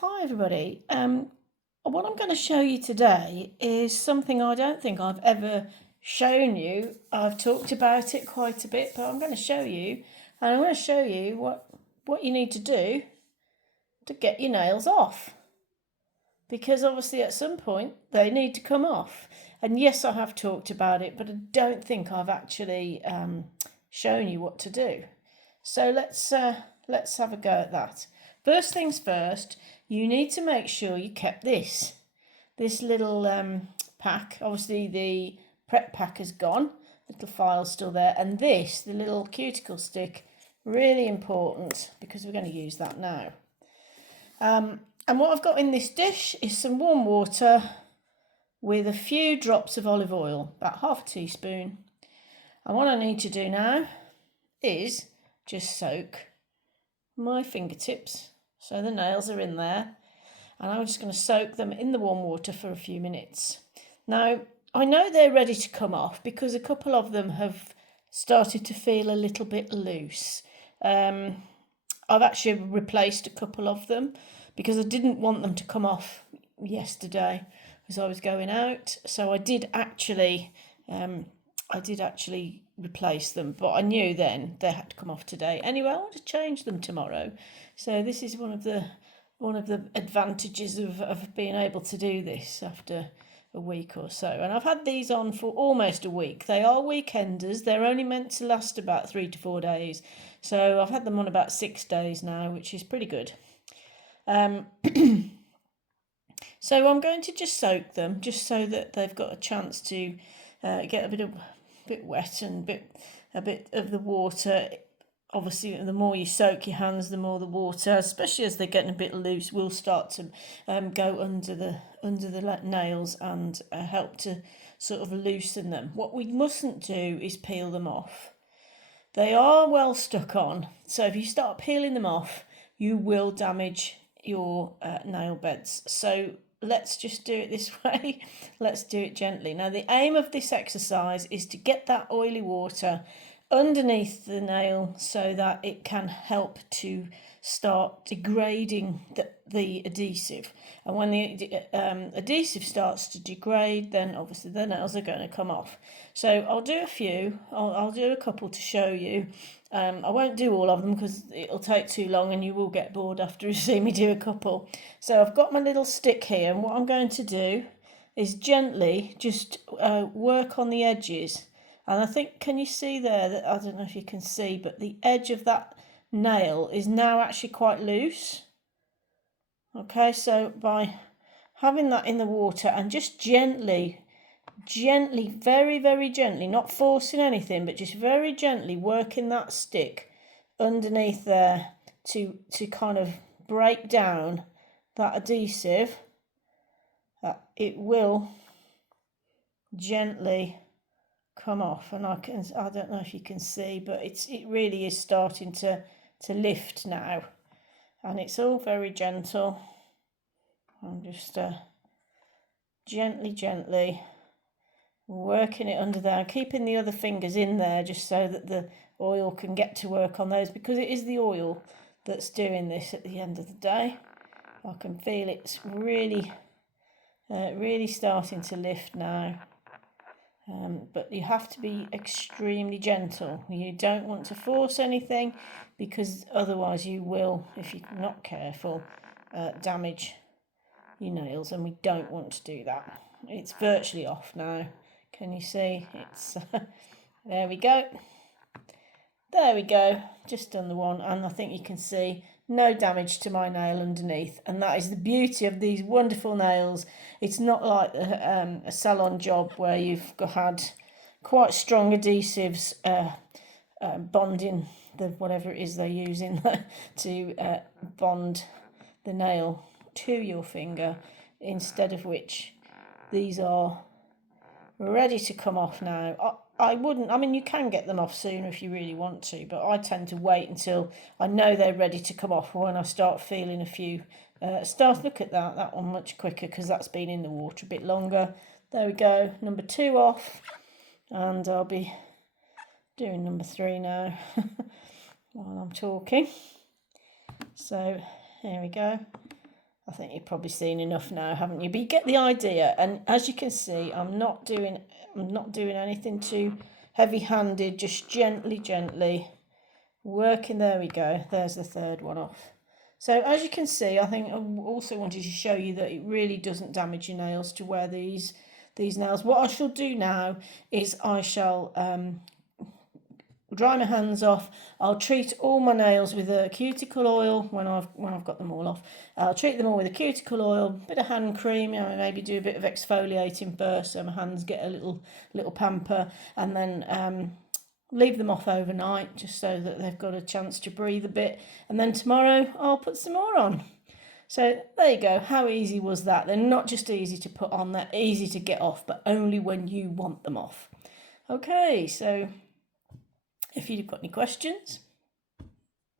Hi everybody. What I'm going to show you today is something I don't think I've ever shown you. I've talked about it quite a bit, but I'm going to show you, and I'm going to show you what you need to do to get your nails off. Because obviously at some point they need to come off. And yes, I have talked about it, but I don't think I've actually shown you what to do. So let's have a go at that. First things first, you need to make sure you kept this little pack. Obviously the prep pack is gone, little file's still there, and this, the little cuticle stick, really important because we're going to use that now. And what I've got in this dish is some warm water with a few drops of olive oil, about half a teaspoon. And what I need to do now is just soak my fingertips, so the nails are in there, and I'm just going to soak them in the warm water for a few minutes. Now, I know they're ready to come off because a couple of them have started to feel a little bit loose. I've actually replaced a couple of them because I didn't want them to come off yesterday as I was going out. So I did actually replace them, but I knew then they had to come off today. Anyway, I want to change them tomorrow. So this is one of the advantages of being able to do this after a week or so. And I've had these on for almost a week. They are weekenders. They're only meant to last about 3 to 4 days. So I've had them on about 6 days now, which is pretty good. So I'm going to just soak them, just so that they've got a chance to get a bit wet and a bit of the water. Obviously, the more you soak your hands, the more the water, especially as they're getting a bit loose, will start to go under the nails and help to sort of loosen them. What we mustn't do is peel them off. They are well stuck on, so if you start peeling them off, you will damage your nail beds. So let's just do it this way. Let's do it gently. Now, the aim of this exercise is to get that oily water underneath the nail so that it can help to start degrading the adhesive. And when the adhesive starts to degrade, then obviously the nails are going to come off. So I'll do a few. I'll do a couple to show you. I won't do all of them because it'll take too long and you will get bored after you see me do a couple. So I've got my little stick here, and what I'm going to do is gently just work on the edges. And I think, can you see there that, I don't know if you can see, but the edge of that nail is now actually quite loose. Okay, so by having that in the water and just gently, very, very gently, not forcing anything, but just very gently working that stick underneath there to kind of break down that adhesive, it will gently come off. And I don't know if you can see, but it really is starting to lift now, and it's all very gentle. I'm just gently working it under there, keeping the other fingers in there just so that the oil can get to work on those, because it is the oil that's doing this at the end of the day. I can feel it's really starting to lift now. But you have to be extremely gentle. You don't want to force anything, because otherwise you will, if you're not careful, damage your nails, and we don't want to do that. It's virtually off now. Can you see? It's there we go. There we go. Just done the one, and I think you can see no damage to my nail underneath, and that is the beauty of these wonderful nails. It's not like a salon job where you've had quite strong adhesives bonding the whatever it is they're using to bond the nail to your finger, instead of which these are ready to come off now. I wouldn't, I mean, you can get them off sooner if you really want to, but I tend to wait until I know they're ready to come off, when I start feeling a few. Look at that one much quicker, because that's been in the water a bit longer. There we go, number 2 off, and I'll be doing number 3 now while I'm talking. So here we go. I think you've probably seen enough now, haven't you? But you get the idea. And as you can see, I'm not doing anything too heavy-handed, just gently working. There we go. There's the third one off. So as you can see, I think I also wanted to show you that it really doesn't damage your nails to wear these nails. What I shall do now is I shall dry my hands off. I'll treat all my nails with a cuticle oil when I've got them all off. I'll treat them all with a cuticle oil, bit of hand cream, maybe do a bit of exfoliating first so my hands get a little pamper, and then leave them off overnight just so that they've got a chance to breathe a bit, and then tomorrow I'll put some more on. So there you go. How easy was that? They're not just easy to put on, they're easy to get off, but only when you want them off. Okay, so if you've got any questions,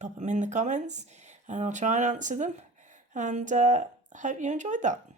pop them in the comments and I'll try and answer them, and hope you enjoyed that.